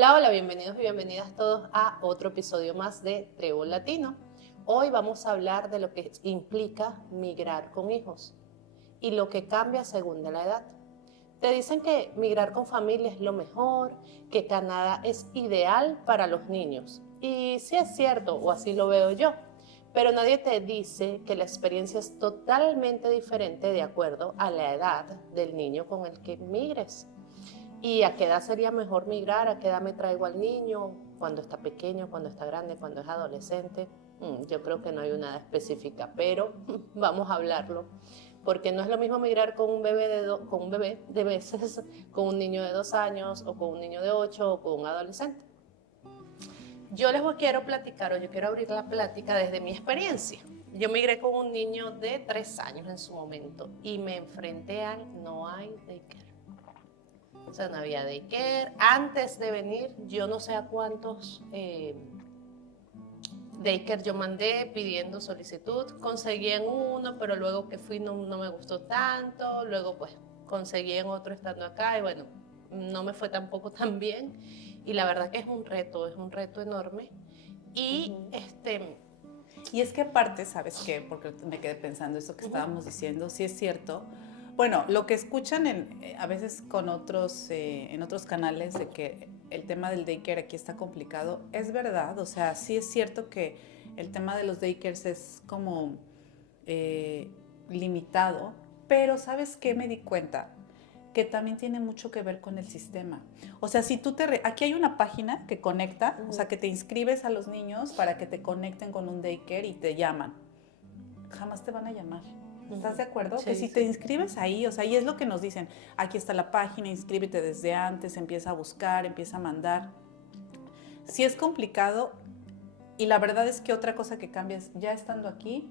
Hola, hola, bienvenidos y bienvenidas todos a otro episodio más de Trébol Latino. Hoy vamos a hablar de lo que implica migrar con hijos y lo que cambia según de la edad. Te dicen que migrar con familia es lo mejor, que Canadá es ideal para los niños. Y sí es cierto, o así lo veo yo, pero nadie te dice que la experiencia es totalmente diferente de acuerdo a la edad del niño con el que migres. ¿Y a qué edad sería mejor migrar? ¿A qué edad me traigo al niño? ¿Cuando está pequeño? ¿Cuando está grande? ¿Cuando es adolescente? Yo creo que no hay una edad específica, pero vamos a hablarlo. Porque no es lo mismo migrar con un bebé con un bebé de veces, con un niño de 2 años, o con un niño de 8, o con un adolescente. Quiero platicar, o yo quiero abrir la plática desde mi experiencia. Yo migré con un niño de 3 años en su momento y me enfrenté al no hay daycare. O sea, no había daycare. Antes de venir, yo no sé a cuántos daycare yo mandé pidiendo solicitud. Conseguí en uno, pero luego que fui no me gustó tanto. Luego pues conseguí en otro estando acá y bueno, no me fue tampoco tan bien. Y la verdad que es un reto enorme. Y Y es que aparte, ¿sabes qué? Porque me quedé pensando eso que estábamos diciendo, sí es cierto. Bueno, lo que escuchan a veces en otros canales de que el tema del daycare aquí está complicado, es verdad. O sea, sí es cierto que el tema de los daycares es como eh, limitado, pero ¿sabes qué me di cuenta? Que también tiene mucho que ver con el sistema. O sea, si aquí hay una página que conecta, o sea, que te inscribes a los niños para que te conecten con un daycare y te llaman. Jamás te van a llamar. ¿Estás de acuerdo? sí, Que si te inscribes ahí, o sea, y es lo que nos dicen, aquí está la página, inscríbete desde antes, empieza a buscar, empieza a mandar. Si es complicado, y la verdad es que otra cosa que cambia es, ya estando aquí,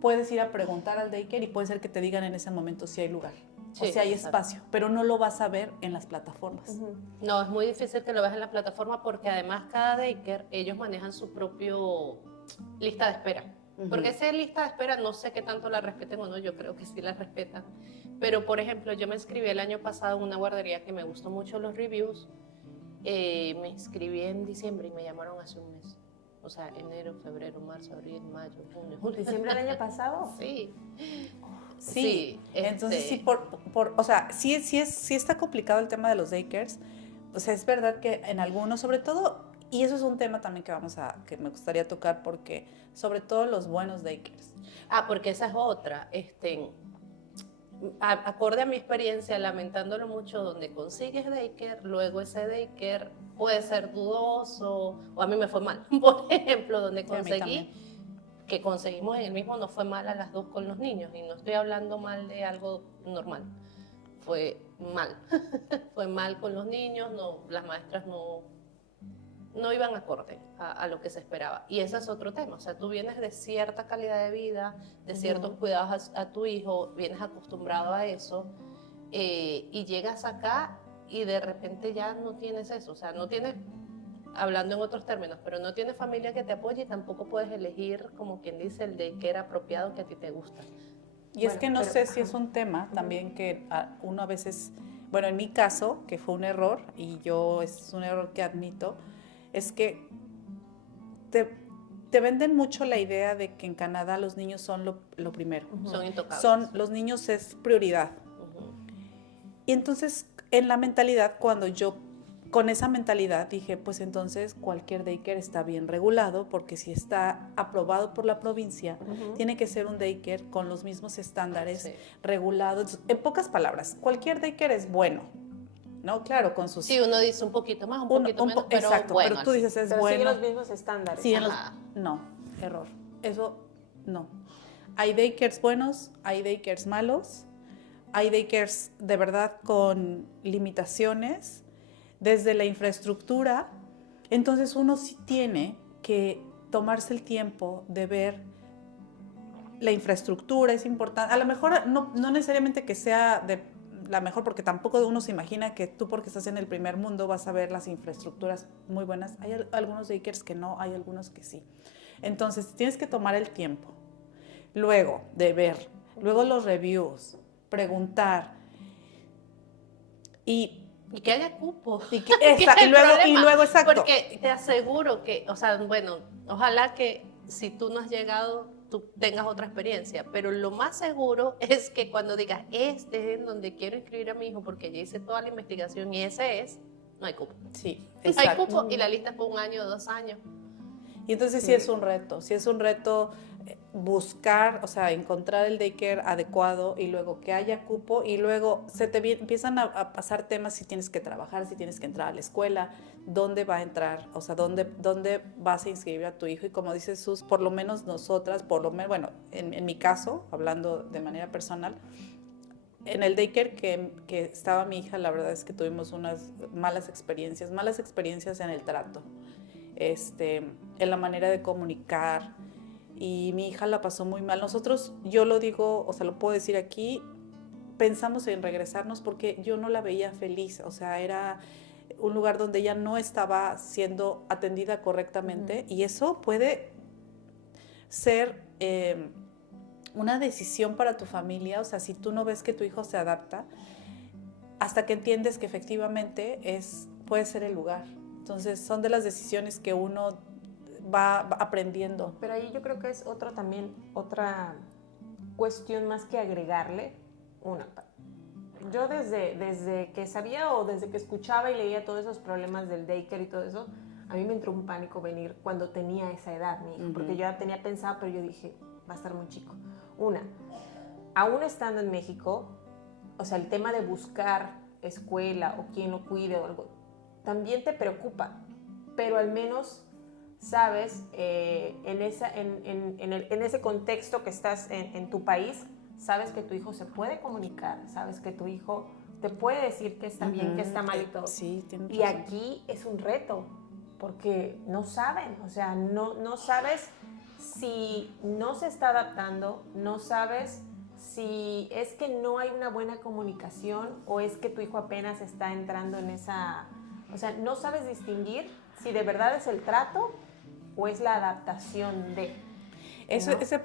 puedes ir a preguntar al daycare y puede ser que te digan en ese momento si hay lugar. O sí, si hay exacto. espacio, pero no lo vas a ver en las plataformas. No, es muy difícil que lo veas en la plataforma porque además cada daycare, ellos manejan su propio lista de espera. Porque esa lista de espera no sé qué tanto la respeten o no, yo creo que sí la respetan. Pero por ejemplo, yo me inscribí el año pasado en una guardería que me gustó mucho los reviews. Me inscribí en diciembre y me llamaron hace un mes. O sea, enero, febrero, marzo, abril, mayo, junio, julio. ¿Diciembre del año pasado? Sí. Sí, entonces sí, o sea, sí está complicado el tema de los daycares. O sea, es verdad que en algunos, sobre todo, y eso es un tema también que me gustaría tocar porque, sobre todo los buenos daycares. Porque esa es otra. Acorde a mi experiencia, lamentándolo mucho, donde consigues daycare, luego ese daycare puede ser dudoso, o a mí me fue mal. Por ejemplo, donde conseguí, que conseguimos en el mismo, no fue mal a las dos con los niños, y no estoy hablando mal de algo normal, fue mal. Fue mal con los niños, no, las maestras no iban acorde a lo que se esperaba. Y ese es otro tema. O sea, tú vienes de cierta calidad de vida, de ciertos cuidados a tu hijo, vienes acostumbrado a eso, y llegas acá y de repente ya no tienes eso. O sea, no tienes, hablando en otros términos, pero no tienes familia que te apoye y tampoco puedes elegir, como quien dice, el daycare apropiado que a ti te gusta. Y es que no sé si es un tema también que uno a veces, bueno, en mi caso, que fue un error, y es un error que admito, es que te venden mucho la idea de que en Canadá los niños son lo primero. Son intocables. Los niños es prioridad. Y entonces, en la mentalidad, con esa mentalidad dije, pues entonces cualquier daycare está bien regulado, porque si está aprobado por la provincia, tiene que ser un daycare con los mismos estándares, regulados. En pocas palabras, cualquier daycare es bueno, ¿no? Claro, con sus... Sí, uno dice un poquito más, un poquito menos, pero exacto, bueno. pero tú dices es pero bueno. siguen los mismos estándares. Sí, no, error. Eso no. Hay daycares buenos, hay daycares malos, hay daycares de verdad con limitaciones, desde la infraestructura. Entonces uno sí tiene que tomarse el tiempo de ver la infraestructura, es importante. A lo mejor no necesariamente que sea de la mejor, porque tampoco uno se imagina que tú, porque estás en el primer mundo, vas a ver las infraestructuras muy buenas. Hay algunos daycares que no, hay algunos que sí. Entonces tienes que tomar el tiempo luego de ver, luego los reviews, preguntar. Y Y que haya cupo. Y, Que es el problema, luego, exacto. Porque te aseguro que, o sea, bueno, ojalá que si tú no has llegado, tú tengas otra experiencia, pero lo más seguro es que cuando digas, este es en donde quiero inscribir a mi hijo porque ya hice toda la investigación y ese es, no hay cupo. Sí, No hay exacto. cupo y la lista es por 1 año, 2 años. Y entonces sí es un reto buscar, o sea, encontrar el daycare adecuado y luego que haya cupo y luego empiezan a pasar temas si tienes que trabajar, si tienes que entrar a la escuela, dónde va a entrar, o sea, dónde vas a inscribir a tu hijo y como dice Sus, por lo menos nosotras, bueno, en mi caso, hablando de manera personal, en el daycare que estaba mi hija, la verdad es que tuvimos unas malas experiencias en el trato. En la manera de comunicar y mi hija la pasó muy mal. Nosotros, yo lo digo, o sea, lo puedo decir aquí, pensamos en regresarnos porque yo no la veía feliz, o sea, era un lugar donde ella no estaba siendo atendida correctamente y eso puede ser una decisión para tu familia, o sea, si tú no ves que tu hijo se adapta, hasta que entiendes que efectivamente puede ser el lugar. Entonces son de las decisiones que uno va aprendiendo. Pero ahí yo creo que es otra cuestión más que agregarle una. Yo desde que sabía o desde que escuchaba y leía todos esos problemas del daycare y todo eso, a mí me entró un pánico venir cuando tenía esa edad, mi hijo, porque yo ya tenía pensado, pero yo dije, va a estar muy chico. Aún estando en México, o sea, el tema de buscar escuela o quien lo cuide o algo, también te preocupa, pero al menos sabes, en ese contexto que estás en tu país, sabes que tu hijo se puede comunicar, sabes que tu hijo te puede decir que está bien, que está mal y todo. Sí, tienes y razón. aquí es un reto, porque no saben, o sea, no sabes si no se está adaptando, no sabes si es que no hay una buena comunicación o es que tu hijo apenas está entrando en esa... O sea, no sabes distinguir si de verdad es el trato o es la adaptación de... ¿no? Ese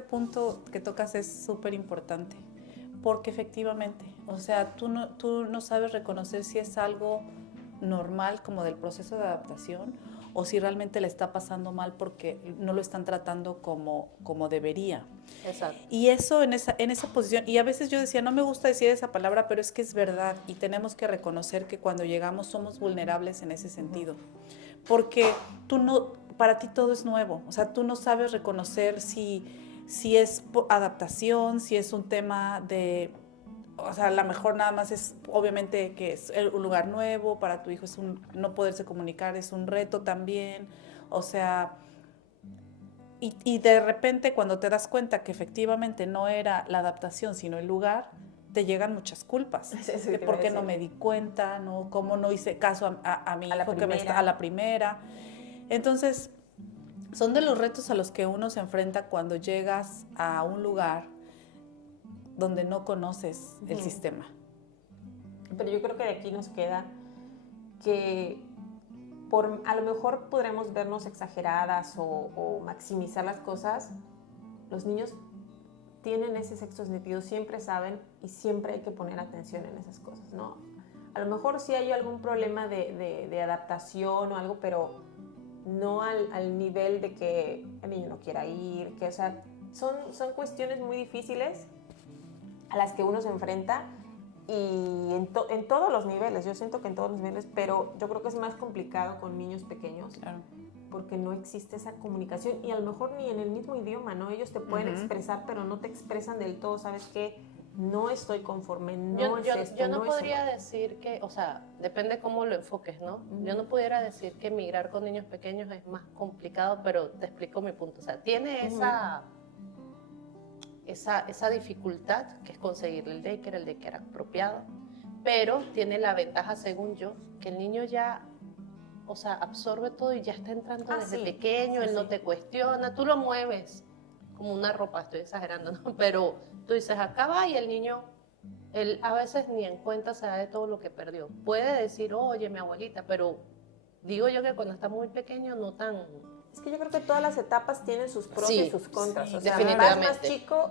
punto que tocas es súper importante, porque efectivamente, o sea, tú no sabes reconocer si es algo normal como del proceso de adaptación o si realmente le está pasando mal porque no lo están tratando como debería. Exacto. Y eso en esa posición, y a veces yo decía, no me gusta decir esa palabra, pero es que es verdad y tenemos que reconocer que cuando llegamos somos vulnerables en ese sentido, porque para ti todo es nuevo, o sea, tú no sabes reconocer si es adaptación, si es un tema de... O sea, a lo mejor nada más es, obviamente, que es un lugar nuevo, para tu hijo no poderse comunicar es un reto también, o sea, y de repente cuando te das cuenta que efectivamente no era la adaptación, sino el lugar, te llegan muchas culpas. Sí, De por qué no me di cuenta, ¿no? Cómo no hice caso a mi hijo a la primera. Entonces, son de los retos a los que uno se enfrenta cuando llegas a un lugar donde no conoces el sistema. Pero yo creo que de aquí nos queda que a lo mejor podremos vernos exageradas o maximizar las cosas. Los niños tienen ese sexto sentido, siempre saben y siempre hay que poner atención en esas cosas, ¿no? A lo mejor sí hay algún problema de adaptación o algo, pero no al nivel de que el niño no quiera ir, que, o sea, son cuestiones muy difíciles a las que uno se enfrenta y en todos los niveles, yo siento que en todos los niveles, pero yo creo que es más complicado con niños pequeños, claro, porque no existe esa comunicación y a lo mejor ni en el mismo idioma, ¿no? Ellos te pueden expresar, pero no te expresan del todo, ¿sabes qué? No estoy conforme, yo no podría decir que, o sea, depende cómo lo enfoques, ¿no? Yo no pudiera decir que migrar con niños pequeños es más complicado, pero te explico mi punto. O sea, tiene esa dificultad que es conseguir el daycare apropiado, pero tiene la ventaja, según yo, que el niño ya, o sea, absorbe todo y ya está entrando desde pequeño, él no te cuestiona, tú lo mueves como una ropa, estoy exagerando, ¿no? Pero tú dices, acá va y el niño, él a veces ni en cuenta se da de todo lo que perdió. Puede decir, oye, mi abuelita, pero digo yo que cuando está muy pequeño no tan... Es que yo creo que todas las etapas tienen sus pros y sus contras. Sí, o sea, definitivamente. más chico,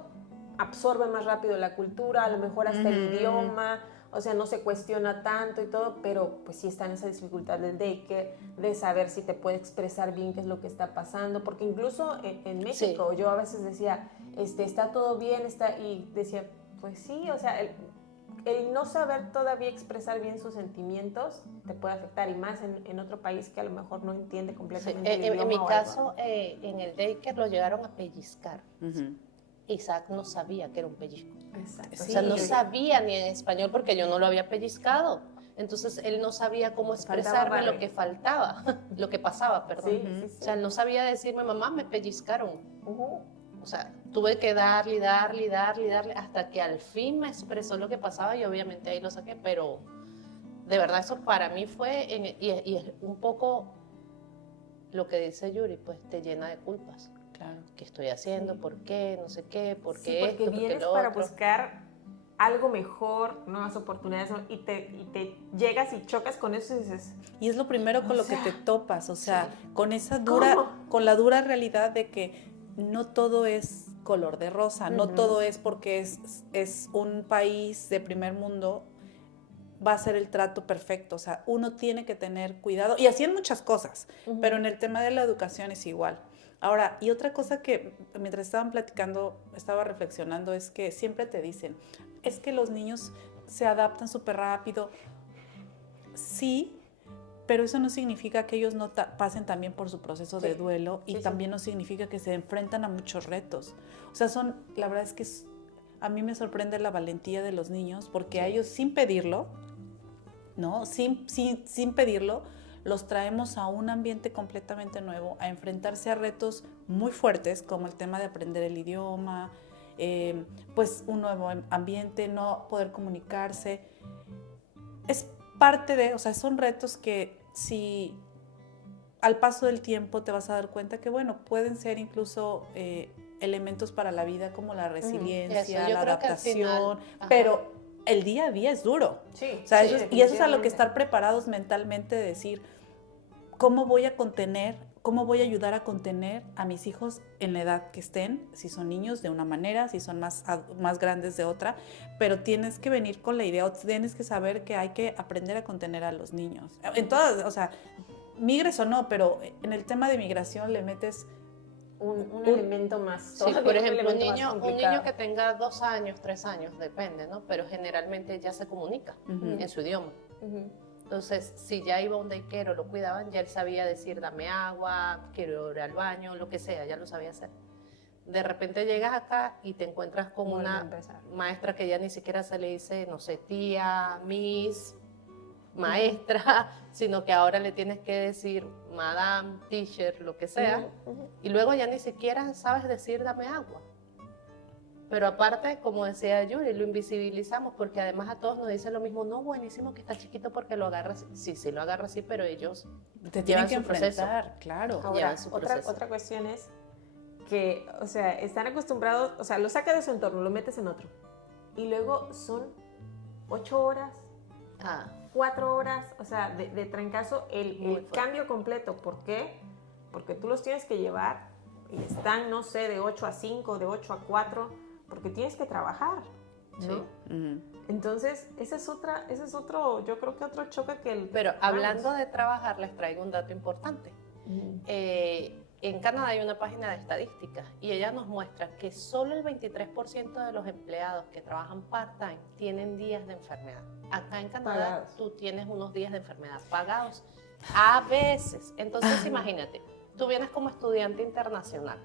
absorbe más rápido la cultura, a lo mejor hasta el idioma, o sea, no se cuestiona tanto y todo, pero pues sí está en esa dificultad del daycare, de saber si te puede expresar bien qué es lo que está pasando, porque incluso en México yo a veces decía, está todo bien, y decía, pues sí, o sea, el no saber todavía expresar bien sus sentimientos te puede afectar, y más en otro país que a lo mejor no entiende completamente el idioma. En mi o caso, en el daycare lo llegaron a pellizcar. Ujú. Isaac no sabía que era un pellizco. Exacto. O sea, no Sí. sabía ni en español porque yo no lo había pellizcado. Entonces, él no sabía cómo expresarme lo que faltaba, lo que pasaba, perdón. Sí, sí, sí. O sea, él no sabía decirme, mamá, me pellizcaron. Ujú. O sea, tuve que darle hasta que al fin me expresó lo que pasaba y obviamente ahí lo saqué, pero de verdad eso para mí fue, y es un poco lo que dice Yuri, pues te llena de culpas. Claro. ¿Qué estoy haciendo? Sí. ¿Por qué? No sé qué, ¿por Sí, qué porque esto? ¿Por qué vienes lo para otro? buscar algo mejor, nuevas oportunidades, ¿no? y te llegas y chocas con eso y dices, Y es lo primero con O lo sea, que te topas, o sea, sí. con esa ¿Cómo? con la dura realidad de que no todo es color de rosa, no Ujú. todo es porque es un país de primer mundo, va a ser el trato perfecto, o sea, uno tiene que tener cuidado, y así en muchas cosas, Ujú. pero en el tema de la educación es igual. Ahora, y otra cosa que mientras estaban platicando, estaba reflexionando, es que siempre te dicen, es que los niños se adaptan súper rápido. Sí, pero eso no significa que ellos no pasen también por su proceso de Sí. duelo, y Sí, sí. también no significa que se enfrentan a muchos retos. O sea, la verdad es que a mí me sorprende la valentía de los niños, porque a ellos sin pedirlo, ¿no? Sin pedirlo, los traemos a un ambiente completamente nuevo, a enfrentarse a retos muy fuertes, como el tema de aprender el idioma, pues un nuevo ambiente, no poder comunicarse. Es parte o sea, son retos que si al paso del tiempo te vas a dar cuenta que, bueno, pueden ser incluso elementos para la vida, como la resiliencia, Eso, yo la creo que al final, adaptación, ajá. pero el día a día es duro. Sí, O sea, sí, y eso es a lo definitivamente. que estar preparados mentalmente, de decir, ¿cómo voy a contener, cómo voy a ayudar a contener a mis hijos en la edad que estén? Si son niños, de una manera, si son más grandes, de otra, pero tienes que venir con la idea, o tienes que saber que hay que aprender a contener a los niños. En todas, o sea, migres o no, pero en el tema de migración le metes Un elemento más. Sí, todavía por un ejemplo, un elemento más niño complicado. que tenga 2 años, 3 años, depende, ¿no? Pero generalmente ya se comunica en su idioma. Ujú. Entonces, si ya iba a un daycare o lo cuidaban, ya él sabía decir, dame agua, quiero ir al baño, lo que sea, ya lo sabía hacer. De repente llegas acá y te encuentras con Vuelve a una empezar. maestra que ya ni siquiera se le dice, no sé, tía, miss, maestra, sino que ahora le tienes que decir madame, teacher, lo que sea, Ujú, ujú. y luego ya ni siquiera sabes decir dame agua. Pero aparte, como decía Yuri, lo invisibilizamos porque además a todos nos dicen lo mismo, no, buenísimo que está chiquito porque lo agarra así. Sí, sí lo agarra así, pero ellos te llevan tienen que su proceso. enfrentar, claro. Ahora, Llevan su proceso. otra cuestión es que, o sea, están acostumbrados, o sea, lo sacas de su entorno, lo metes en otro. Y luego son 8 horas, Ah, 4 horas, o sea, de trancazo, Muy el fuerte. cambio completo. ¿Por qué? Porque tú los tienes que llevar y están, no sé, de 8 a 5, de 8 a 4, porque tienes que trabajar, ¿no? Sí. Ujú. Entonces, ese es otro, yo creo que otro choque que el... pero vamos. hablando de trabajar, les traigo un dato importante. Ujú. En Canadá hay una página de estadísticas y ella nos muestra que solo el 23% de los empleados que trabajan part-time tienen días de enfermedad. Acá en Canadá Pagados. tú tienes unos días de enfermedad pagados a veces. Entonces imagínate, tú vienes como estudiante internacional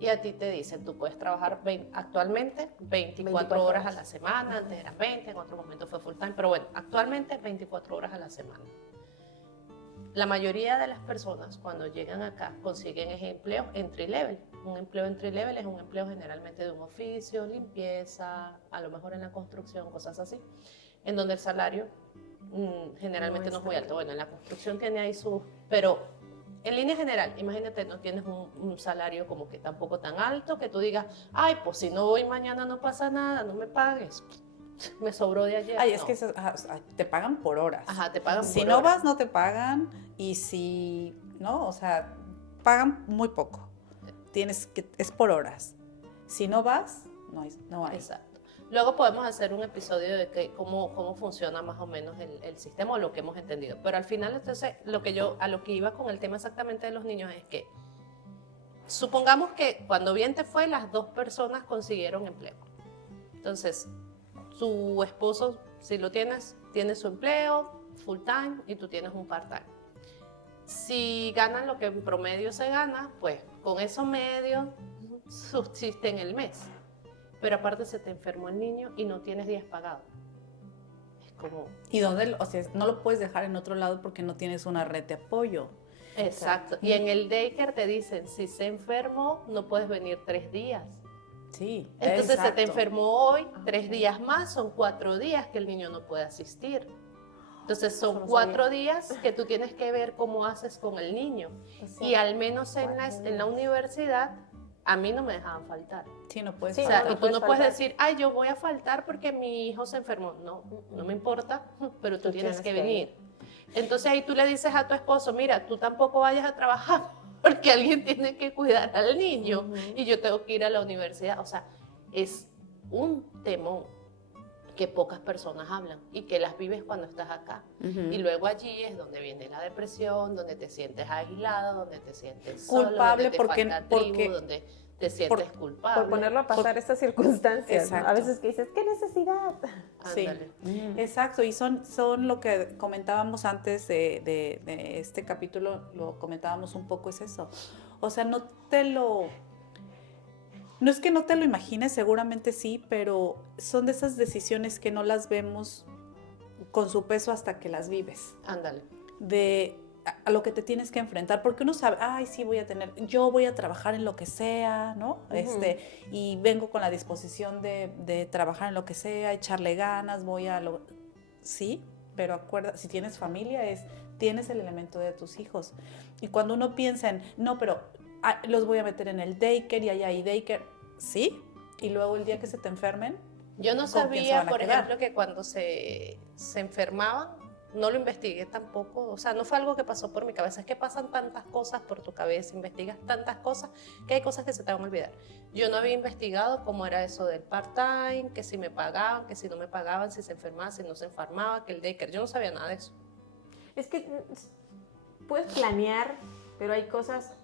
y a ti te dicen, tú puedes trabajar actualmente 24 horas a la semana, antes eran 20, en otro momento fue full time, pero bueno, actualmente 24 horas a la semana. La mayoría de las personas cuando llegan acá consiguen empleos entry level. Un empleo entry level es un empleo generalmente de un oficio, limpieza, a lo mejor en la construcción, cosas así, en donde el salario generalmente no es muy alto. Bueno, en la construcción tiene ahí su... Pero en línea general, imagínate, no tienes un salario como que tampoco tan alto que tú digas, ay, pues si no voy mañana no pasa nada, no me pagues. Me sobró de ayer. Ay, es No. que te pagan por horas. Ajá, te pagan Si por no hora. vas, no te pagan, y si no, o sea, pagan muy poco. Es por horas. Si no vas, no hay. Exacto. Luego podemos hacer un episodio de cómo funciona más o menos el sistema o lo que hemos entendido. Pero al final, entonces, a lo que iba con el tema exactamente de los niños es que supongamos que cuando bien te fue, las dos personas consiguieron empleo. Entonces, tu esposo, si lo tienes, tiene su empleo full time y tú tienes un part time. Si ganan lo que en promedio se gana, pues con esos medios subsisten el mes. Pero aparte se te enfermó el niño y no tienes días pagados. Es como... ¿Y dónde? O sea, no lo puedes dejar en otro lado porque no tienes una red de apoyo. Exacto. Y en el daycare te dicen, si se enfermó, no puedes venir 3 días. Sí, Entonces exacto. se te enfermó hoy, 3 días más, son 4 días que el niño no puede asistir. Entonces son Eso no 4 sabía. días que tú tienes que ver cómo haces con el niño. O sea, Y al menos en 4 la días. universidad, a mí no me dejaban faltar. Sí, no puedes Sí, O sea, no y tú puedes no puedes faltar. decir, ay, yo voy a faltar porque mi hijo se enfermó. No, no me importa, pero tú Tú tienes tienes que que venir. Entonces ahí tú le dices a tu esposo, mira, tú tampoco vayas a trabajar porque alguien tiene que cuidar al niño Ujú. y yo tengo que ir a la universidad. O sea, es un temón que pocas personas hablan y que las vives cuando estás acá. Ujú. Y luego allí es donde viene la depresión, donde te sientes aislado, donde te sientes solo, Culpable donde te porque- falta porque- tribu, donde te sientes culpable. Por ponerlo a pasar estas circunstancias, ¿no? A Exacto. veces que dices, ¿qué necesidad? Sí, Ándale. exacto, y son lo que comentábamos antes de este capítulo, lo comentábamos un poco, es eso. O sea, no es que no te lo imagines, seguramente sí, pero son de esas decisiones que no las vemos con su peso hasta que las vives. Ándale. De a lo que te tienes que enfrentar, porque uno sabe, ay, sí, yo voy a trabajar en lo que sea, ¿no? Ujú. Y vengo con la disposición de trabajar en lo que sea, echarle ganas, sí, pero si tienes familia, tienes el elemento de tus hijos. Y cuando uno piensa en, no, pero los voy a meter en el daycare y allá hay daycare, sí, y luego el día que se te enfermen, Yo no ¿con quién se sabía, van a por quedar? ejemplo, que cuando se enfermaban, no lo investigué tampoco, o sea, no fue algo que pasó por mi cabeza, es que pasan tantas cosas por tu cabeza, investigas tantas cosas, que hay cosas que se te van a olvidar. Yo no había investigado cómo era eso del part-time, que si me pagaban, que si no me pagaban, si se enfermaba, si no se enfermaba, que el daycare, yo no sabía nada de eso. Es que puedes planear, pero hay cosas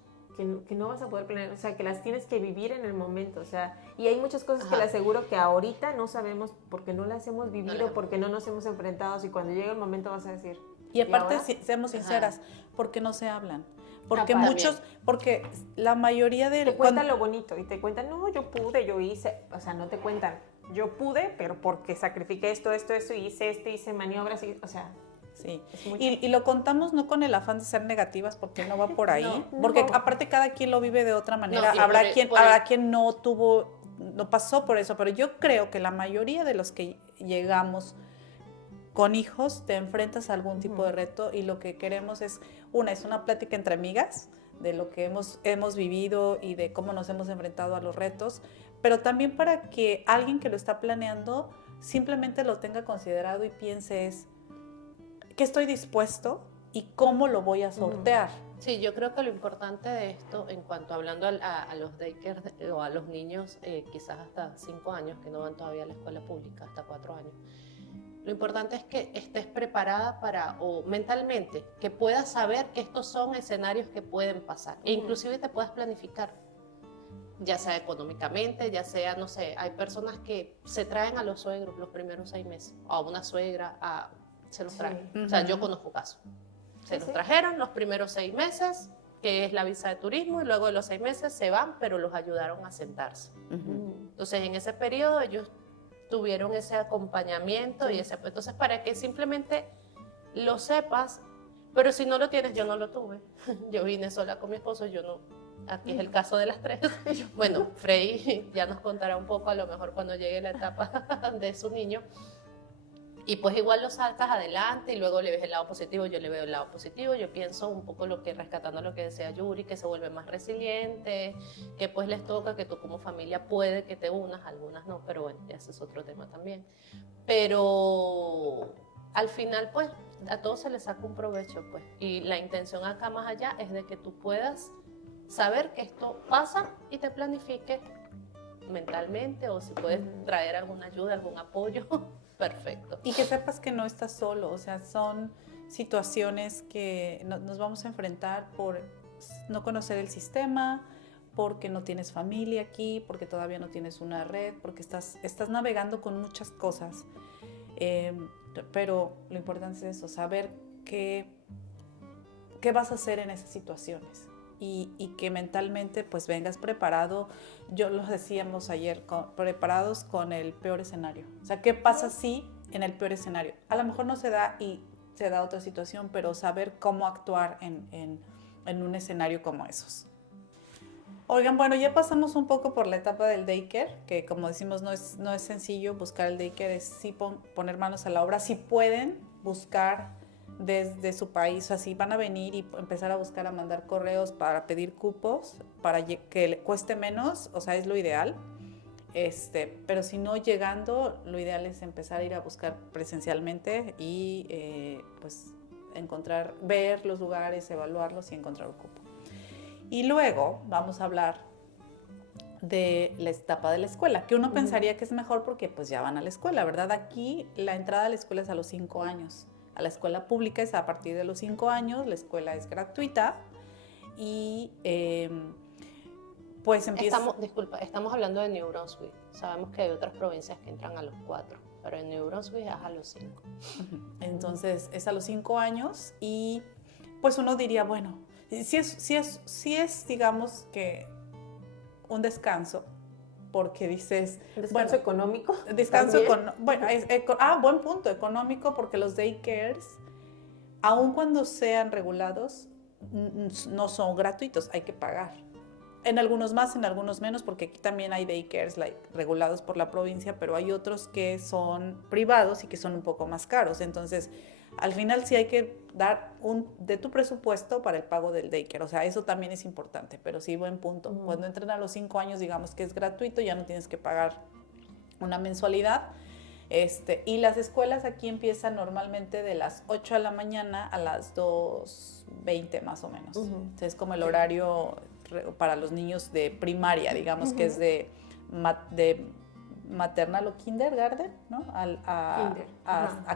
que no vas a poder planear, o sea, que las tienes que vivir en el momento, o sea, y hay muchas cosas que Ajá. le aseguro que ahorita no sabemos porque no las hemos No vivido, las- porque no nos hemos enfrentado, y cuando llegue el momento vas a decir, Y aparte, ahora? seamos sinceras, porque no se hablan. Porque Aparte. porque la mayoría de... te cuentan lo bonito y te cuentan, no, yo pude, yo hice, o sea, no te cuentan, yo pude, pero porque sacrifiqué esto, y hice maniobras, o sea, Sí. es mucho. Y lo contamos no con el afán de ser negativas, porque no va por ahí. No. Porque No. aparte cada quien lo vive de otra manera. y habrá por el- quien no pasó por eso, pero yo creo que la mayoría de los que llegamos con hijos te enfrentas a algún tipo de reto y lo que queremos es una plática entre amigas de lo que hemos vivido y de cómo nos hemos enfrentado a los retos, pero también para que alguien que lo está planeando simplemente lo tenga considerado y piense qué estoy dispuesto y cómo lo voy a sortear. Sí, yo creo que lo importante de esto, en cuanto hablando a los daycares o a los niños, quizás hasta 5 años, que no van todavía a la escuela pública, hasta 4 años, lo importante es que estés preparada o mentalmente, que puedas saber que estos son escenarios que pueden pasar, e inclusive te puedas planificar, ya sea económicamente, ya sea, no sé, hay personas que se traen a los suegros los primeros 6 meses, o a una suegra, se los Sí. traen. O sea, yo Ujú. conozco casos. Se Sí, los sí. trajeron los primeros 6 meses, que es la visa de turismo, y luego de los 6 meses se van, pero los ayudaron a sentarse. Ujú. Entonces, en ese periodo ellos tuvieron ese acompañamiento y entonces para que simplemente lo sepas, pero si no lo tienes, yo no lo tuve. Yo vine sola con mi esposo, yo no. Aquí es el caso de las 3. Bueno, Frey ya nos contará un poco a lo mejor cuando llegue la etapa de su niño. Y pues igual lo sacas adelante y luego le ves el lado positivo, yo le veo el lado positivo, yo pienso un poco rescatando lo que decía Yuri, que se vuelve más resiliente, que pues les toca, que tú como familia puede que te unas, algunas no, pero bueno, ese es otro tema también. Pero al final pues a todos se les saca un provecho pues, y la intención acá más allá es de que tú puedas saber que esto pasa y te planifiques mentalmente o si puedes traer alguna ayuda, algún apoyo, perfecto. Y que sepas que no estás solo, o sea, son situaciones que nos vamos a enfrentar por no conocer el sistema, porque no tienes familia aquí, porque todavía no tienes una red, porque estás navegando con muchas cosas. Pero lo importante es eso, saber qué vas a hacer en esas situaciones y que mentalmente pues vengas preparado. Yo lo decíamos ayer, preparados con el peor escenario. O sea, ¿qué pasa si en el peor escenario? A lo mejor no se da y se da otra situación, pero saber cómo actuar en un escenario como esos. Oigan, bueno, ya pasamos un poco por la etapa del daycare, que como decimos no es sencillo buscar el daycare, es sí poner manos a la obra. Si pueden buscar desde su país, o así van a venir y empezar a buscar, a mandar correos para pedir cupos, para que le cueste menos, o sea, es lo ideal. Pero si no llegando, lo ideal es empezar a ir a buscar presencialmente y pues ver los lugares, evaluarlos y encontrar un cupo. Y luego vamos a hablar de la etapa de la escuela, que uno pensaría que es mejor porque pues ya van a la escuela, ¿verdad? Aquí la entrada a la escuela es a los 5 años. A la escuela pública es a partir de los 5 años, la escuela es gratuita y pues empieza... Estamos hablando de New Brunswick. Sabemos que hay otras provincias que entran a los 4, pero en New Brunswick es a los 5. Entonces es a los 5 años y pues uno diría, bueno, si es digamos que un descanso, porque dices... ¿Descanso económico? Descanso buen punto, económico, porque los daycares, aun cuando sean regulados, no son gratuitos, hay que pagar. En algunos más, en algunos menos, porque aquí también hay daycares regulados por la provincia, pero hay otros que son privados y que son un poco más caros. Entonces, al final sí hay que dar de tu presupuesto para el pago del daycare. O sea, eso también es importante, pero sí, buen punto. Cuando entren a los 5 años, digamos que es gratuito, ya no tienes que pagar una mensualidad. Y las escuelas aquí empiezan normalmente de las 8 de la mañana a las 2:20 más o menos. Entonces, es como el horario para los niños de primaria, digamos que es de maternal o kindergarten, ¿no? A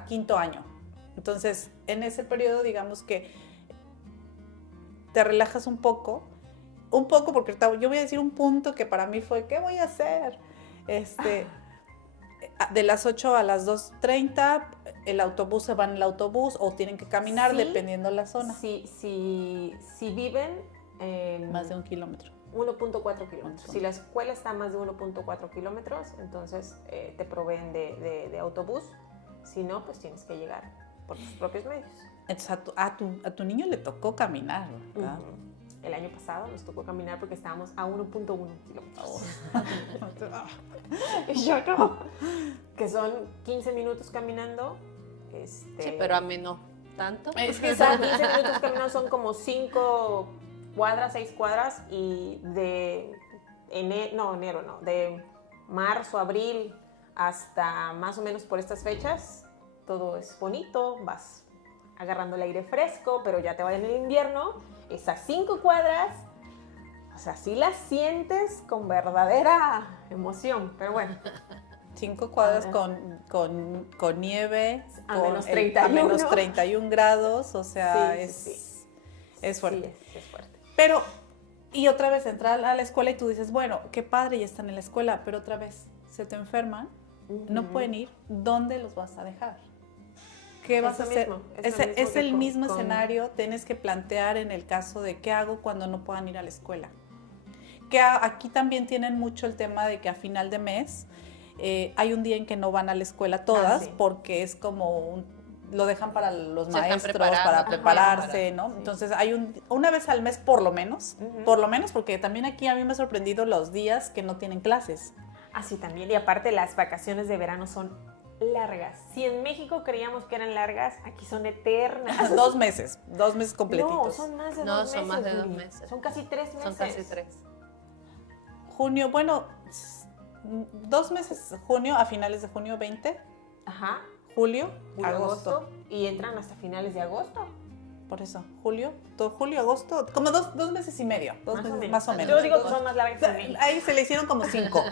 5.º año. Entonces, en ese periodo, digamos que te relajas un poco, porque yo voy a decir un punto que para mí fue, ¿qué voy a hacer? De las 8 a las 2:30, el autobús se va en el autobús o tienen que caminar, dependiendo la zona. Si viven... más de 1 kilómetro. 1.4 kilómetros. Si la escuela está a más de 1.4 kilómetros, entonces te proveen de autobús. Si no, pues tienes que llegar por tus propios medios. Entonces a tu niño le tocó caminar, ¿verdad? El año pasado nos tocó caminar porque estábamos a 1.1 kilómetros. Y yo no. Que son 15 minutos caminando. Sí, pero a menos tanto. Es que son 15 minutos caminando, son como 5 cuadras, 6 cuadras, y de marzo, abril hasta más o menos por estas fechas, todo es bonito, vas agarrando el aire fresco, pero ya te va en el invierno, esas 5 cuadras, o sea, sí las sientes con verdadera emoción, pero bueno. 5 cuadras con nieve, a menos 31. A menos 31 grados, o sea, es fuerte. Sí, es fuerte. Pero, y otra vez entrar a la escuela y tú dices, bueno, qué padre, ya están en la escuela, pero otra vez se te enferman, no pueden ir, ¿dónde los vas a dejar? ¿Qué vas a hacer? Es el mismo escenario, tienes que plantear en el caso de qué hago cuando no puedan ir a la escuela. Que aquí también tienen mucho el tema de que a final de mes hay un día en que no van a la escuela todas, porque es como lo dejan para los maestros, para prepararse, ¿no? Sí. Entonces hay una vez al mes por lo menos, porque también aquí a mí me ha sorprendido los días que no tienen clases. Así también, y aparte las vacaciones de verano son largas. Si en México creíamos que eran largas, aquí son eternas. 2 meses completitos. No, son más de 2 meses. No, son más de 2 meses. Son casi 3 meses. Son casi 3. Junio, bueno, 2 meses, junio, a finales de junio 20. Ajá. Julio, agosto. Y entran hasta finales de agosto. por eso. Julio, todo julio, agosto, como dos meses y medio, dos meses más o menos. Yo digo que son más largas que mí. Ahí se le hicieron como 5.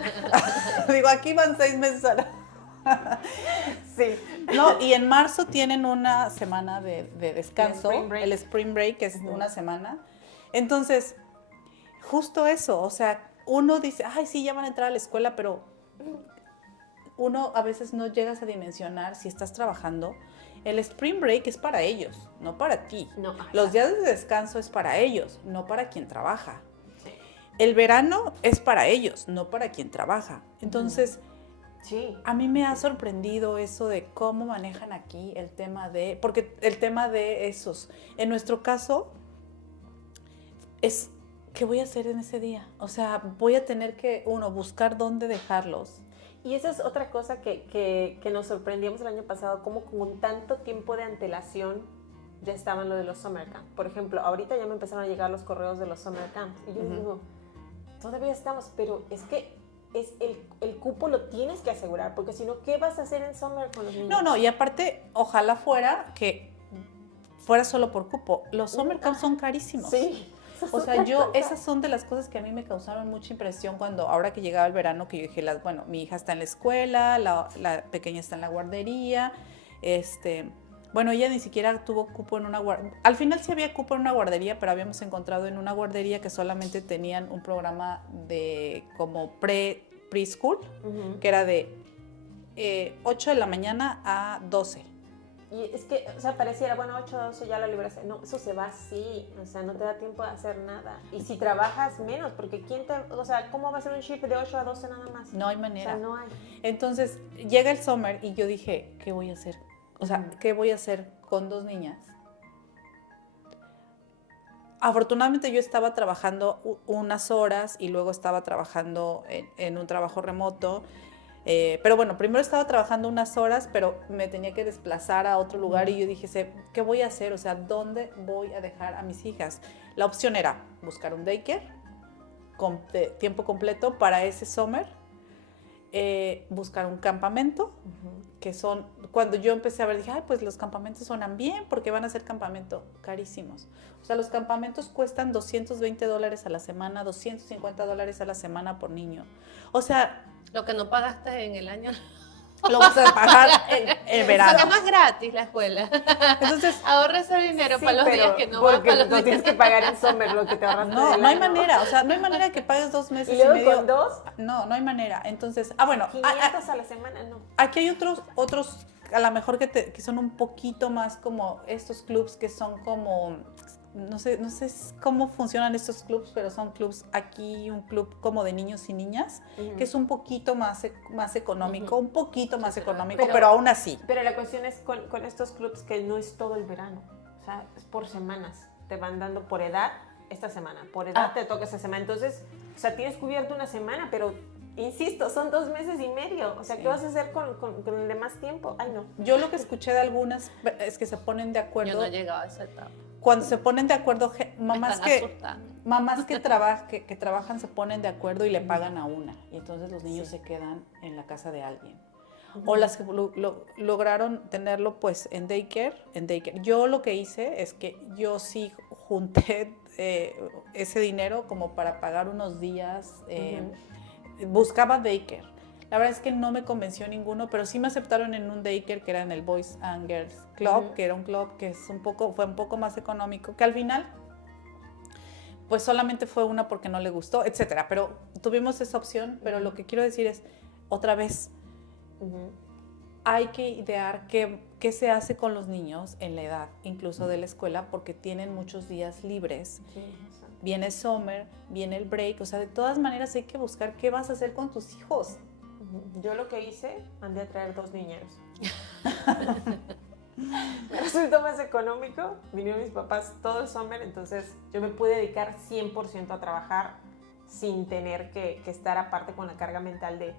Digo, aquí van 6 meses ahora. Sí. No, y en marzo tienen una semana de descanso, el Spring Break, que es una semana. Entonces, justo eso, o sea, uno dice, ay, sí, ya van a entrar a la escuela, pero uno a veces no llegas a dimensionar si estás trabajando. El Spring Break es para ellos, no para ti. No, los días de descanso es para ellos, no para quien trabaja. Sí. El verano es para ellos, no para quien trabaja. Entonces, sí. A mí me ha sorprendido eso de cómo manejan aquí el tema de, porque el tema de esos, en nuestro caso, es, ¿qué voy a hacer en ese día? O sea, voy a tener que, buscar dónde dejarlos. Y esa es otra cosa que nos sorprendíamos el año pasado, como con tanto tiempo de antelación ya estaban lo de los summer camp. Por ejemplo, ahorita ya me empezaron a llegar los correos de los summer camps. Y yo digo, todavía estamos, pero es que el cupo lo tienes que asegurar, porque si no, ¿qué vas a hacer en summer con los niños? No, y aparte, ojalá fuera solo por cupo. Los summer camps son carísimos. Sí. O sea, esas son de las cosas que a mí me causaron mucha impresión ahora que llegaba el verano, que yo dije, mi hija está en la escuela, la pequeña está en la guardería, bueno, ella ni siquiera tuvo cupo en una guardería. Al final sí había cupo en una guardería, pero habíamos encontrado en una guardería que solamente tenían un programa de como preschool, que era de 8 de la mañana a 12. Y es que, o sea, pareciera, bueno, 8 a 12 ya la libraste. No, eso se va así, o sea, no te da tiempo de hacer nada. Y si trabajas menos, porque ¿cómo va a ser un shift de 8 a 12 nada más? No hay manera. O sea, no hay. Entonces, llega el summer y yo dije, ¿qué voy a hacer? O sea, ¿qué voy a hacer con 2 niñas? Afortunadamente yo estaba trabajando unas horas y luego estaba trabajando en un trabajo remoto. Pero bueno, primero estaba trabajando unas horas, pero me tenía que desplazar a otro lugar y yo dije, ¿qué voy a hacer? O sea, ¿dónde voy a dejar a mis hijas? La opción era buscar un daycare de tiempo completo para ese summer, buscar un campamento, que son, cuando yo empecé a ver, dije, pues los campamentos suenan bien porque van a ser campamentos carísimos. O sea, los campamentos cuestan $220 a la semana, $250 a la semana por niño. O sea, lo que no pagaste en el año lo vas a pagar en verano. Porque no es gratis la escuela. Entonces, ahorra ese dinero para los días que no van. Porque no tienes que pagar en summer lo que te ahorraste. No hay manera. O sea, no hay manera de que pagues 2 meses y luego medio. ¿con 2? No hay manera. Entonces, bueno. 500 a la semana, no. Aquí hay otros a lo mejor que son un poquito más como estos clubs que son como, no sé cómo funcionan estos clubs, pero son clubs, aquí un club como de niños y niñas, que es un poquito más económico, un poquito más económico, pero aún así. Pero la cuestión es con estos clubs que no es todo el verano, o sea, es por semanas, te van dando por edad esta semana, por edad te toca esta semana, entonces, o sea, tienes cubierto una semana, pero insisto, son 2 meses y medio, o sea, ¿qué vas a hacer con el demás tiempo? Ay, no. Yo lo que escuché de algunas es que se ponen de acuerdo. Yo no he llegado a esa etapa. Cuando se ponen de acuerdo, mamás que trabajan se ponen de acuerdo y le pagan a una. Y entonces los niños se quedan en la casa de alguien. O las que lograron tenerlo pues en daycare. Yo lo que hice es que yo sí junté ese dinero como para pagar unos días. Buscaba daycare. La verdad es que no me convenció ninguno, pero sí me aceptaron en un daycare que era en el Boys and Girls Club, que era un club que fue un poco más económico, que al final pues solamente fue una porque no le gustó, etcétera. Pero tuvimos esa opción, pero lo que quiero decir es, otra vez, hay que idear qué se hace con los niños en la edad, incluso de la escuela, porque tienen muchos días libres. Sí. Viene summer, viene el break, o sea, de todas maneras hay que buscar qué vas a hacer con tus hijos. Yo lo que hice, mandé a traer 2 niñeros. Me resultó más económico, vinieron mis papás todo el summer, entonces yo me pude dedicar 100% a trabajar sin tener que estar aparte con la carga mental de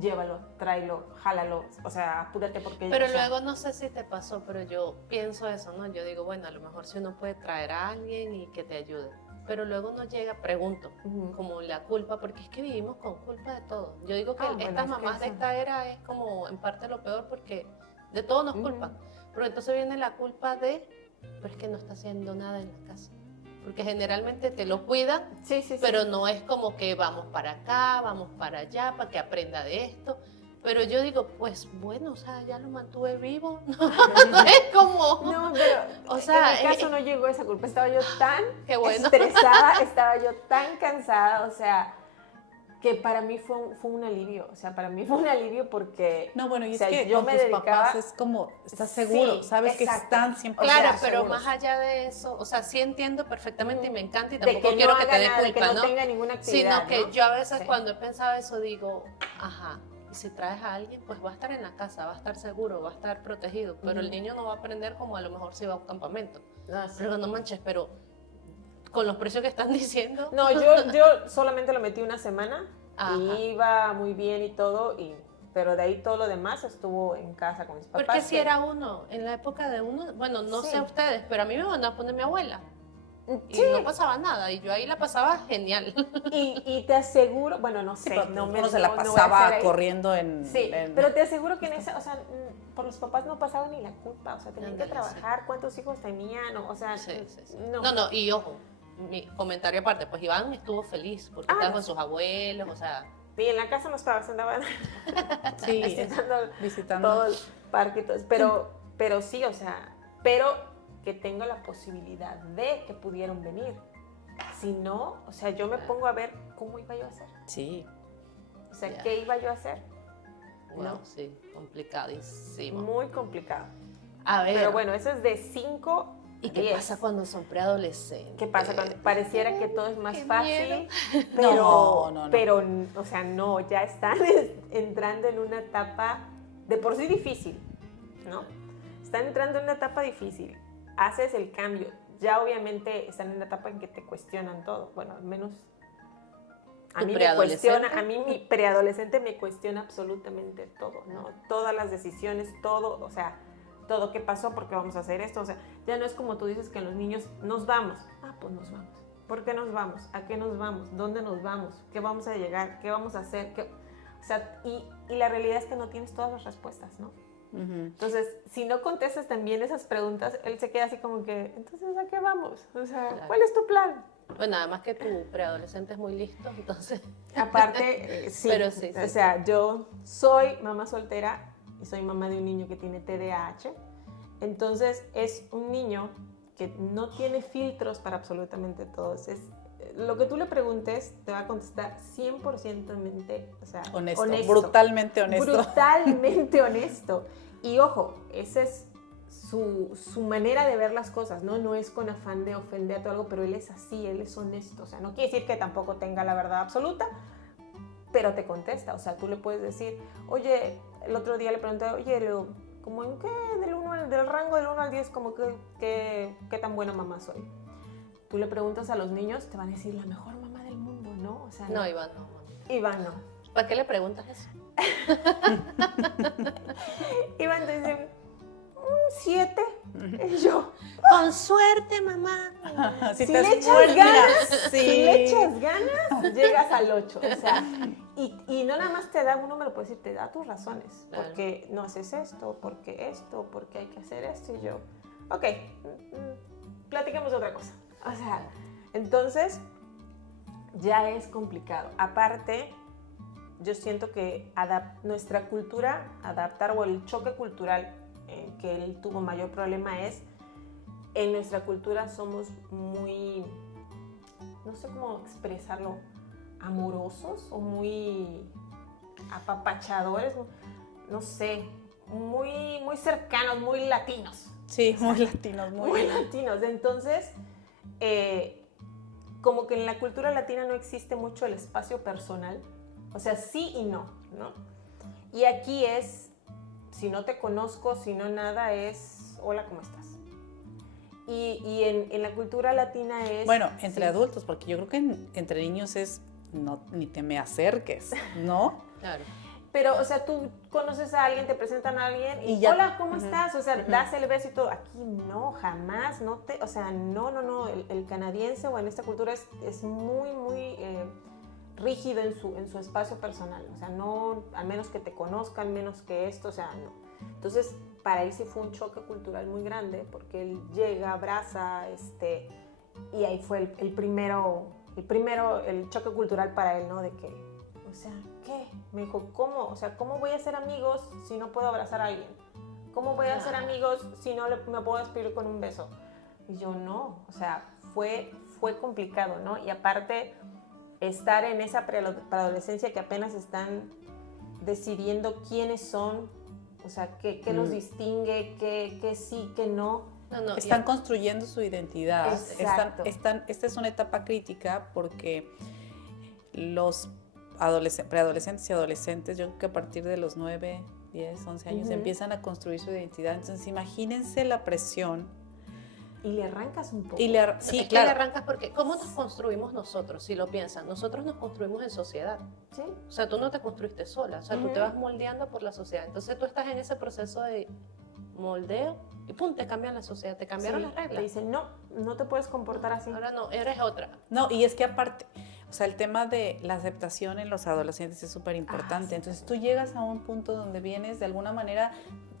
llévalo, tráelo, jálalo, o sea, apúrate porque... Pero luego no sé si te pasó, pero yo pienso eso, ¿no? Yo digo, bueno, a lo mejor si uno puede traer a alguien y que te ayude. Pero luego no llega, pregunto, como la culpa, porque es que vivimos con culpa de todo. Yo digo que estas mamás de esta era es como en parte lo peor porque de todo nos culpan. Pero entonces viene la culpa de pero es que no está haciendo nada en la casa. Porque generalmente te lo cuidan, Sí, sí, sí. pero no es como que vamos para acá, vamos para allá, para que aprenda de esto. Pero yo digo, pues bueno, o sea, ya lo mantuve vivo. No es como... No, pero O sea, en mi caso no llegó esa culpa. Estaba yo tan Qué bueno. estresada, estaba yo tan cansada, o sea, que para mí fue un alivio. O sea, para mí fue un alivio porque... No, bueno, y o es sea, que yo con me tus dedicaba- papás es como, estás seguro, Sí, sabes que exacto. están siempre Claro, pero seguros. más allá de eso, o sea, sí entiendo perfectamente y me encanta y de tampoco que quiero no que te haga dé nada, de culpa, que no ¿no? tenga ninguna actividad, Sino que ¿no? yo a veces Sí. cuando he pensado eso digo, ajá, y si traes a alguien, pues va a estar en la casa, va a estar seguro, va a estar protegido, pero el niño no va a aprender como a lo mejor si va a un campamento. No, sí. Pero no manches, pero con los precios que están diciendo, No, yo solamente lo metí una semana Ajá. y iba muy bien y todo, pero de ahí todo lo demás estuvo en casa con mis papás. porque si era uno, en la época de uno, bueno, no Sí. sé ustedes, pero a mí me mandó a poner mi abuela. Y Sí, no pasaba nada, y yo ahí la pasaba genial. y te aseguro, bueno, no Sí, sé, pero no me uno se la no voy a pasaba hacer ahí. corriendo en... Sí, en- pero te aseguro que en esa, o sea, por los papás no pasaba ni la culpa, o sea, tenían que Ándale, sí. trabajar, cuántos hijos tenían, o sea, Sí, sí, sí. no. No, y ojo, mi comentario aparte, pues Iván estuvo feliz porque estaba con sus abuelos, o sea, Y en la casa no estaba, se andaban Sí, visitando todo el parque y todo eso, pero sí, o sea, pero que tengo la posibilidad de que pudieron venir. Si no, o sea, yo me pongo a ver cómo iba yo a hacer. Sí. O sea, Ya. ¿qué iba yo a hacer? wow, No. sí, complicadísimo. Muy complicado. A ver, Pero bueno, eso es de 5 ¿y qué pasa cuando son preadolescentes? ¿Qué pasa? Cuando pareciera que todo es más Qué fácil, miedo. pero, No. pero, o sea, no, ya están entrando en una etapa de por sí difícil, ¿no? Están entrando en una etapa difícil, haces el cambio, ya obviamente están en una etapa en que te cuestionan todo, bueno, al menos a ¿Tu mí me preadolescente? cuestiona, a mí mi preadolescente me cuestiona absolutamente todo, ¿no? Todas las decisiones, todo, o sea, todo qué pasó, por qué vamos a hacer esto, o sea, ya no es como tú dices que los niños nos vamos, pues nos vamos, ¿por qué nos vamos? ¿A qué nos vamos? ¿Dónde nos vamos? ¿Qué vamos a llegar? ¿Qué vamos a hacer? O sea, y la realidad es que no tienes todas las respuestas, ¿no? Ujú. Entonces, si no contestas también esas preguntas, él se queda así como que, entonces, ¿a qué vamos? O sea, Claro. ¿cuál es tu plan? Bueno, además que tu preadolescente es muy listo, entonces, Aparte, sí, Pero sí, o sí, sea, yo soy mamá soltera y soy mamá de un niño que tiene TDAH, entonces es un niño que no tiene filtros para absolutamente todo. Lo que tú le preguntes te va a contestar 100% o sea, Honesto, brutalmente honesto. Brutalmente honesto. Y ojo, esa es su manera de ver las cosas, ¿no? No es con afán de ofenderte o algo, pero él es así, él es honesto. O sea, no quiere decir que tampoco tenga la verdad absoluta, pero te contesta. O sea, tú le puedes decir, oye, el otro día le pregunté, oye, Leo, ¿cómo en qué? Del rango del 1 al 10, como qué tan buena mamá soy. Tú le preguntas a los niños, te van a decir la mejor mamá del mundo, ¿no? O sea, no, Iván, no. Iván no. ¿Para qué le preguntas eso? Iván te dice, 7. Y yo, Con suerte, mamá. si te le echas esfuerzas, ganas, sí. si le echas ganas, llegas al 8. O sea, y no nada más te da un número, puede decir, te da tus razones. Claro. Porque no haces esto, porque hay que hacer esto. Y yo, ok, platiquemos de otra cosa. O sea, entonces ya es complicado. Aparte, yo siento que nuestra cultura, adaptar o el choque cultural que él tuvo mayor problema es, en nuestra cultura somos muy, no sé cómo expresarlo, amorosos o muy apapachadores, no sé, muy, muy cercanos, muy latinos. Sí, muy latinos, Muy latinos. Entonces, como que en la cultura latina no existe mucho el espacio personal. O sea, sí y no, ¿no? Y aquí es, si no te conozco, si no nada, es, hola, ¿cómo estás? Y en la cultura latina es... Bueno, entre sí. adultos, porque yo creo que entre niños es, no, ni te me acerques, ¿no? Claro. Pero, o sea, tú conoces a alguien, te presentan a alguien y ya. hola, ¿cómo estás? O sea, das el beso y todo. Aquí no, jamás, o sea, no. El canadiense o en esta cultura es muy, muy rígido en su espacio personal. O sea, no, al menos que te conozcan, menos que esto, o sea, no. Entonces, para él sí fue un choque cultural muy grande, porque él llega, abraza, y ahí fue el primero, el choque cultural para él, ¿no? De que, o sea, ¿qué? Me dijo, ¿cómo? O sea, ¿cómo voy a ser amigos si no puedo abrazar a alguien? ¿Cómo voy a ser amigos si no me puedo despedir con un beso? Y yo, no, o sea, fue complicado, ¿no? Y aparte, estar en esa preadolescencia que apenas están decidiendo quiénes son, o sea, qué los distingue, qué sí, qué no. Están construyendo su identidad. Exacto. Esta es una etapa crítica porque los preadolescentes y adolescentes, yo creo que a partir de los 9, 10, 11 años empiezan a construir su identidad. Entonces, imagínense la presión. Y le arrancas un poco. Sí, es que le arrancas porque ¿cómo nos construimos nosotros? Si lo piensan, nosotros nos construimos en sociedad. ¿Sí? O sea, tú no te construiste sola, o sea, tú te vas moldeando por la sociedad. Entonces tú estás en ese proceso de moldeo y pum, te cambian la sociedad, te cambiaron las reglas. Te dicen, no te puedes comportar así. Ahora no, eres otra. No, y es que aparte, o sea, el tema de la aceptación en los adolescentes es súper importante. Entonces tú llegas a un punto donde vienes, de alguna manera,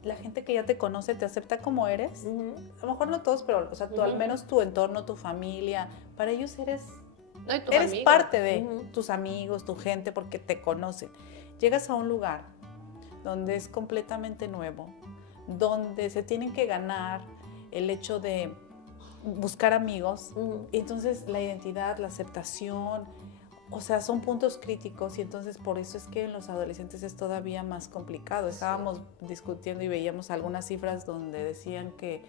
la gente que ya te conoce te acepta como eres. A lo mejor no todos, pero o sea, tú, al menos tu entorno, tu familia, para ellos eres parte de tus amigos, tu gente, porque te conocen. Llegas a un lugar donde es completamente nuevo, donde se tienen que ganar el hecho de buscar amigos, y entonces la identidad, la aceptación, o sea, son puntos críticos, y entonces por eso es que en los adolescentes es todavía más complicado. Estábamos discutiendo y veíamos algunas cifras donde decían que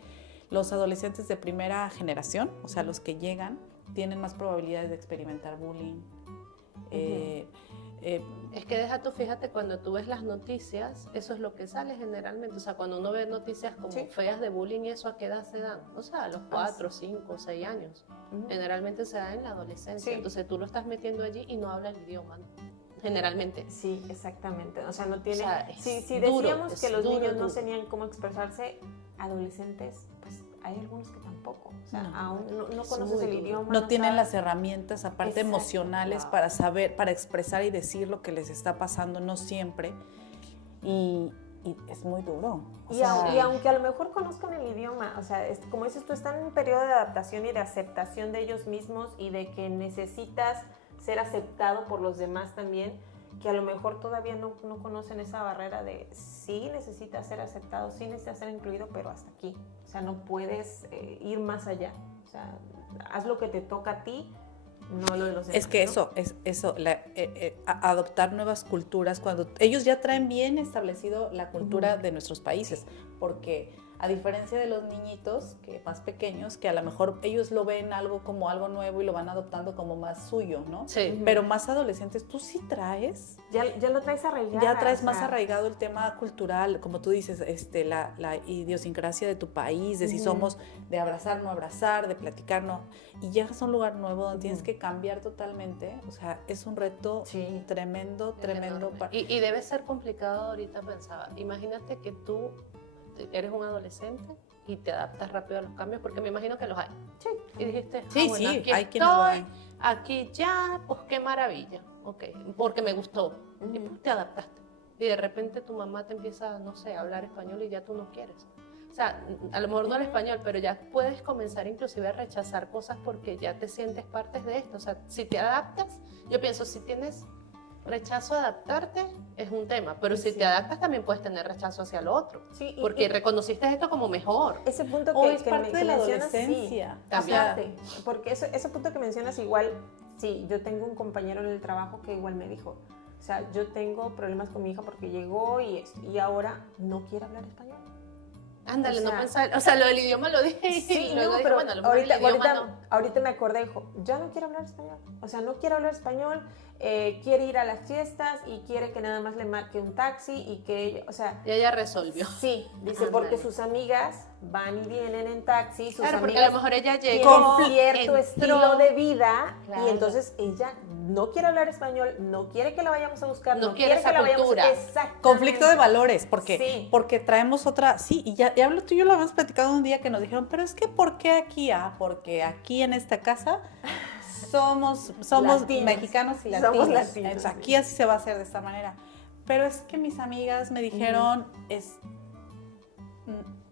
los adolescentes de primera generación, o sea, los que llegan, tienen más probabilidades de experimentar bullying. Es que deja tú, fíjate, cuando tú ves las noticias, eso es lo que sale generalmente. O sea, cuando uno ve noticias como feas de bullying, ¿eso a qué edad se dan? O sea, a los 4, 5, 6 años. Generalmente se da en la adolescencia. Entonces tú lo estás metiendo allí y no habla el idioma, ¿no? Generalmente. Sí, exactamente. O sea, no tiene... O sea, si decíamos que los niños no tenían cómo expresarse, adolescentes, pues hay algunos que tampoco. O sea, aún no conoces el idioma. No tienen las herramientas, aparte emocionales, para saber, para expresar y decir lo que les está pasando, no siempre. Y es muy duro. Y aunque a lo mejor conozcan el idioma, o sea, como dices tú, están en un periodo de adaptación y de aceptación de ellos mismos y de que necesitas ser aceptado por los demás también, que a lo mejor todavía no conocen esa barrera de sí necesitas ser aceptado, sí necesitas ser incluido, pero hasta aquí. O sea, no puedes ir más allá. O sea, haz lo que te toca a ti, no lo de los demás. Es que adoptar nuevas culturas, cuando ellos ya traen bien establecido la cultura de nuestros países, porque a diferencia de los niñitos que más pequeños, que a lo mejor ellos lo ven como algo nuevo y lo van adoptando como más suyo, ¿no? Sí. Pero más adolescentes, tú sí traes. Ya lo traes arraigado. Ya traes más arraigado el tema cultural, como tú dices, la idiosincrasia de tu país, de si somos de abrazar, no abrazar, de platicar, no. Y llegas a un lugar nuevo donde tienes que cambiar totalmente. O sea, es un reto tremendo. Y debe ser complicado ahorita, pensaba. Imagínate que tú eres un adolescente y te adaptas rápido a los cambios, porque me imagino que los hay. Sí. Y dijiste, sí, bueno, aquí hay quienes lo hay. Aquí ya, pues qué maravilla. Ok, porque me gustó. Y pues te adaptaste. Y de repente tu mamá te empieza, no sé, a hablar español y ya tú no quieres. O sea, a lo mejor no el español, pero ya puedes comenzar inclusive a rechazar cosas porque ya te sientes parte de esto. O sea, si te adaptas, yo pienso, si tienes rechazo a adaptarte, es un tema, pero si te adaptas también puedes tener rechazo hacia lo otro, porque reconociste esto como mejor. Ese punto es parte de la adolescencia. Aparte, porque ese punto que mencionas igual, yo tengo un compañero en el trabajo que igual me dijo, o sea, yo tengo problemas con mi hija porque llegó y ahora no quiere hablar español. Ándale, no pensar, o sea, lo del idioma lo dije. Sí, no, pero bueno, ahorita me acordé, dijo, ya no quiero hablar español. O sea, no quiere hablar español, quiere ir a las fiestas y quiere que nada más le marque un taxi y que ella, o sea... Y ella resolvió. Sí, dice, porque sus amigas van y vienen en taxi, sus claro, amigas porque a lo mejor ella llegó, con cierto estilo de vida, y entonces ella no quiere hablar español, no quiere que la vayamos a buscar, no quiere que la vayamos a... Exactamente. Conflicto de valores, porque traemos otra... Sí, y ya hablo tú y yo lo habíamos platicado un día que nos dijeron, pero es que ¿por qué aquí? Porque aquí en esta casa somos mexicanos y latinos. Somos latinos. Entonces, aquí así se va a hacer de esta manera. Pero es que mis amigas me dijeron,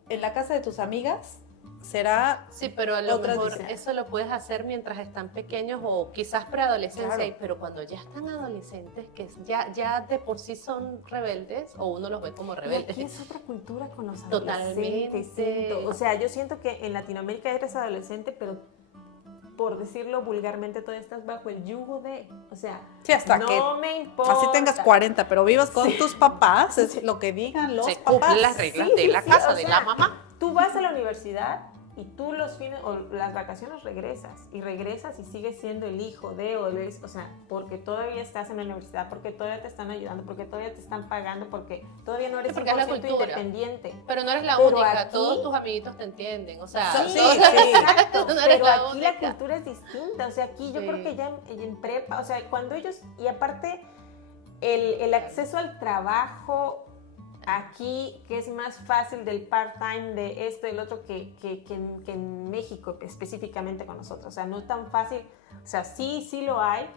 en la casa de tus amigas será Sí, pero a lo otras mejor diseños. eso lo puedes hacer mientras están pequeños o quizás preadolescencia, Claro. pero cuando ya están adolescentes, que ya de por sí son rebeldes, o uno los ve como Y rebeldes. aquí es otra cultura con los Totalmente. adolescentes. Siento. O sea, yo siento que en Latinoamérica eres adolescente, pero por decirlo vulgarmente, todavía estás bajo el yugo de, o sea, Sí, hasta no que me importa. así tengas 40, pero vivas con Sí. tus papás, es Sí. lo que digan los Se papás. cumplen las reglas Sí, de sí, la sí, casa, o de sea, la mamá. Tú vas a la universidad y tú los fines o las vacaciones regresas y sigues siendo el hijo de o sea, porque todavía estás en la universidad, porque todavía te están ayudando, porque todavía te están pagando, porque todavía no eres Porque es la 100% cultura. independiente. Pero no eres la Pero única, aquí- todos tus amiguitos te entienden, o sea, Sí, todos- sí. Exacto, No eres pero la aquí la única. cultura es distinta, o sea, aquí yo Sí. creo que ya en prepa, o sea, cuando ellos, y aparte el acceso al trabajo aquí, que es más fácil del part-time, de esto y el otro, que en México específicamente con nosotros, o sea, no es tan fácil, o sea, sí lo hay,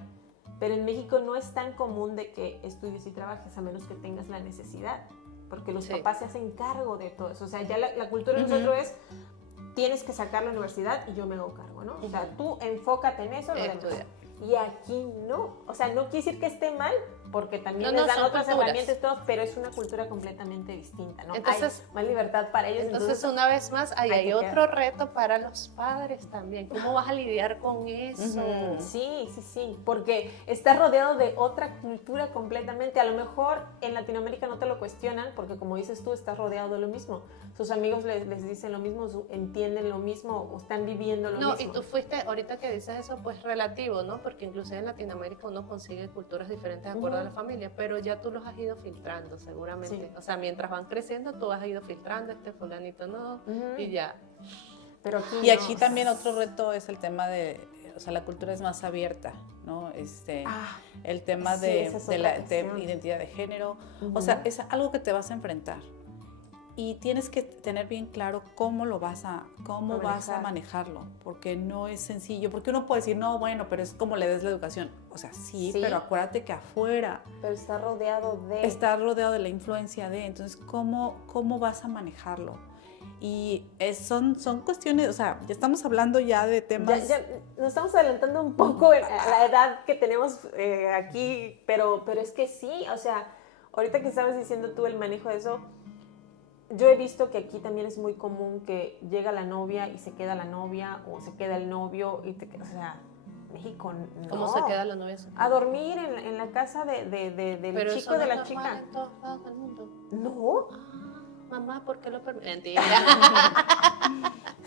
pero en México no es tan común de que estudies y trabajes a menos que tengas la necesidad, porque los Sí. papás se hacen cargo de todo eso, o sea, ya la cultura de Ujú. nosotros es tienes que sacar la universidad y yo me hago cargo, ¿no? O sea, tú enfócate en eso, lo demás. Estudiar. Y aquí no. O sea, no quiere decir que esté mal, porque también No, les dan son otras culturas. herramientas y todo, pero es una cultura completamente distinta, ¿no? Entonces- hay más libertad para ellos. Entonces, una vez más, ahí hay hay que otro reto para los padres también. ¿Cómo vas a lidiar con eso? Ujú. Sí, porque estás rodeado de otra cultura completamente. A lo mejor en Latinoamérica no te lo cuestionan, porque como dices tú, estás rodeado de lo mismo. Sus amigos les dicen lo mismo, entienden lo mismo, o están viviendo lo No, mismo. y tú fuiste, ahorita que dices eso, pues relativo, ¿no? Porque inclusive en Latinoamérica uno consigue culturas diferentes de acuerdo a la Ujú. familia, pero ya tú los has ido filtrando seguramente. Sí. O sea, mientras van creciendo, tú has ido filtrando, este fulanito no, Ujú. y ya. Pero aquí Y no, aquí o sea, también otro reto es el tema de, o sea, la cultura es más abierta, ¿no? El tema sí, de, esa es de otra de cuestión. identidad de género, o Ujú. sea, es algo que te vas a enfrentar y tienes que tener bien claro cómo vas a manejar. manejarlo, porque no es sencillo, porque uno puede decir, no, bueno, pero es como le des la educación, o sea, sí, Sí. pero acuérdate que afuera Pero está rodeado de... está rodeado de la influencia de, entonces, ¿cómo vas a manejarlo? Y son cuestiones, o sea, ya estamos hablando ya de temas... Ya nos estamos adelantando un poco a la edad que tenemos aquí, pero es que sí, o sea, ahorita que estabas diciendo tú el manejo de eso, yo he visto que aquí también es muy común que llega la novia y se queda la novia o se queda el novio, o sea, México no. ¿Cómo se queda la novia? A dormir en la casa del Pero chico eso no de es la normal chica. en todos lados del mundo. No, Ah, mamá, ¿por qué lo permites? Mentira.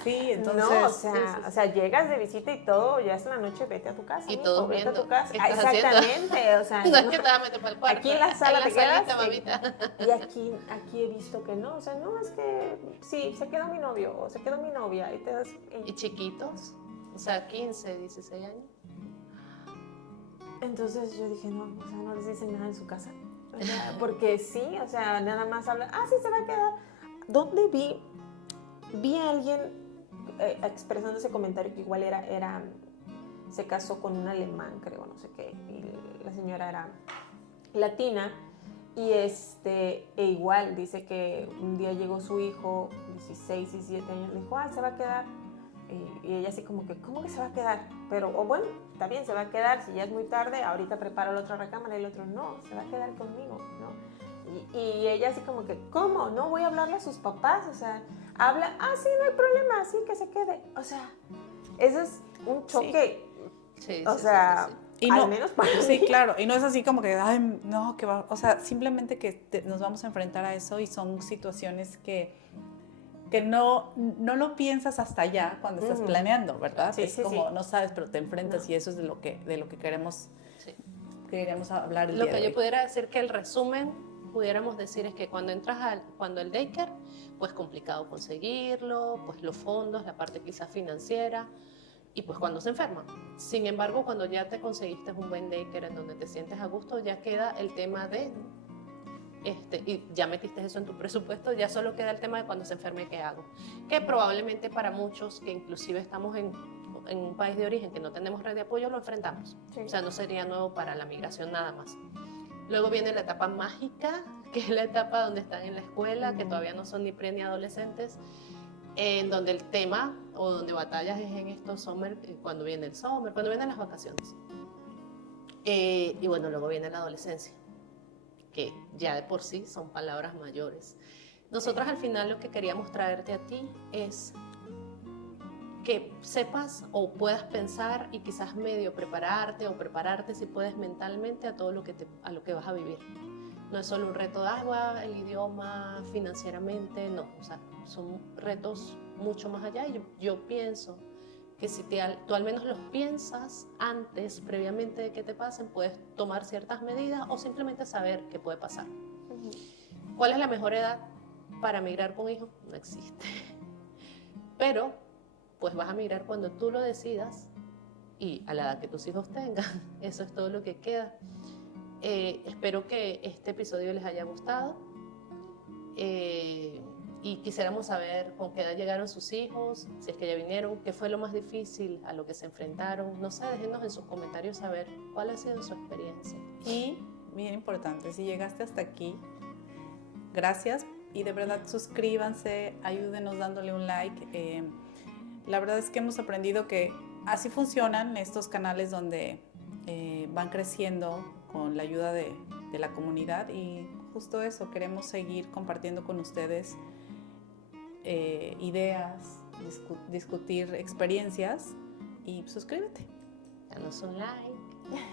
Sí, entonces... no, sí, sí. o sea, llegas de visita y todo, ya es la noche, vete a tu casa. Y mijo, todos vete a viendo, tu casa. ¿qué Ah, estás haciendo? exactamente, o sea, No es no. que te vas a meter para el cuarto. Aquí en la sala te quedas, salita, mamita. Y aquí he visto que no, o sea, no, es que sí, se quedó mi novio o se quedó mi novia y te das... ¿Y chiquitos? O sea, 15, 16 años. Entonces yo dije, no, o sea, no les dicen nada en su casa. O sea, porque sí, o sea, nada más hablan, sí, se va a quedar. ¿Dónde vi a alguien expresando ese comentario que igual se casó con un alemán, creo, no sé qué, y la señora era latina, y e igual dice que un día llegó su hijo, 16, 17 años, le dijo, se va a quedar. Y ella así como que, ¿cómo que se va a quedar? Pero, bueno, está bien, se va a quedar, si ya es muy tarde, ahorita preparo la otra recámara, y el otro, no, se va a quedar conmigo, ¿no? Y ella así como que, ¿cómo? No voy a hablarle a sus papás, o sea, habla, sí, no hay problema, sí, que se quede. O sea, eso es un choque, Sí, o sí, sea, sí, sí, Y al no, menos para sí, mí. claro, y no es así como que, ay, no, que va, o sea, simplemente que nos vamos a enfrentar a eso y son situaciones que no lo piensas hasta allá cuando estás Ujú. planeando, ¿verdad? Sí, es sí, como, sí. no sabes, pero te enfrentas No. y eso es de lo que queremos, sí. queríamos hablar el Lo día que de yo hoy. pudiera decir que el resumen, pudiéramos decir, es que cuando entras cuando el daycare, pues complicado conseguirlo, pues los fondos, la parte quizás financiera, y pues cuando se enferman. Sin embargo, cuando ya te conseguiste un buen daycare en donde te sientes a gusto, ya queda el tema de, y ya metiste eso en tu presupuesto, ya solo queda el tema de cuando se enferme, ¿qué hago? Que probablemente para muchos que inclusive estamos en un país de origen que no tenemos red de apoyo, lo enfrentamos. Sí. O sea, no sería nuevo para la migración nada más. Luego viene la etapa mágica, que es la etapa donde están en la escuela, que todavía no son ni pre ni adolescentes, en donde el tema o donde batallas es en estos summer, cuando viene el summer, cuando vienen las vacaciones. Y bueno, luego viene la adolescencia, que ya de por sí son palabras mayores. Nosotros al final lo que queríamos traerte a ti es que sepas o puedas pensar y quizás medio prepararte o prepararte si puedes mentalmente a todo a lo que vas a vivir. No es solo un reto de agua, el idioma, financieramente, no. O sea, son retos mucho más allá y yo pienso que si tú al menos los piensas antes, previamente de que te pasen, puedes tomar ciertas medidas o simplemente saber qué puede pasar. ¿Cuál es la mejor edad para migrar con hijos? No existe. Pero pues vas a migrar cuando tú lo decidas y a la edad que tus hijos tengan. Eso es todo lo que queda. Espero que este episodio les haya gustado y quisiéramos saber con qué edad llegaron sus hijos, si es que ya vinieron, qué fue lo más difícil a lo que se enfrentaron. No sé, déjenos en sus comentarios saber cuál ha sido su experiencia. Y, bien importante, si llegaste hasta aquí, gracias y de verdad suscríbanse, ayúdenos dándole un like. La verdad es que hemos aprendido que así funcionan estos canales donde van creciendo con la ayuda de la comunidad y justo eso, queremos seguir compartiendo con ustedes ideas, discutir experiencias y suscríbete. Danos un like.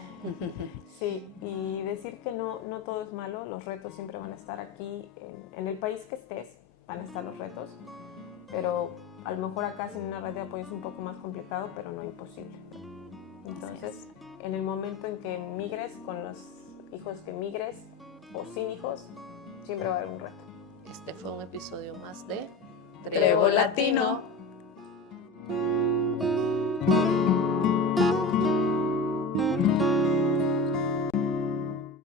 Sí, y decir que no todo es malo, los retos siempre van a estar aquí, en el país que estés van a estar los retos, pero a lo mejor acá sin una red de apoyo es un poco más complicado, pero no imposible. Entonces, en el momento en que migres, con los hijos que migres o sin hijos, siempre va a haber un reto. Este fue un episodio más de Trevo Latino.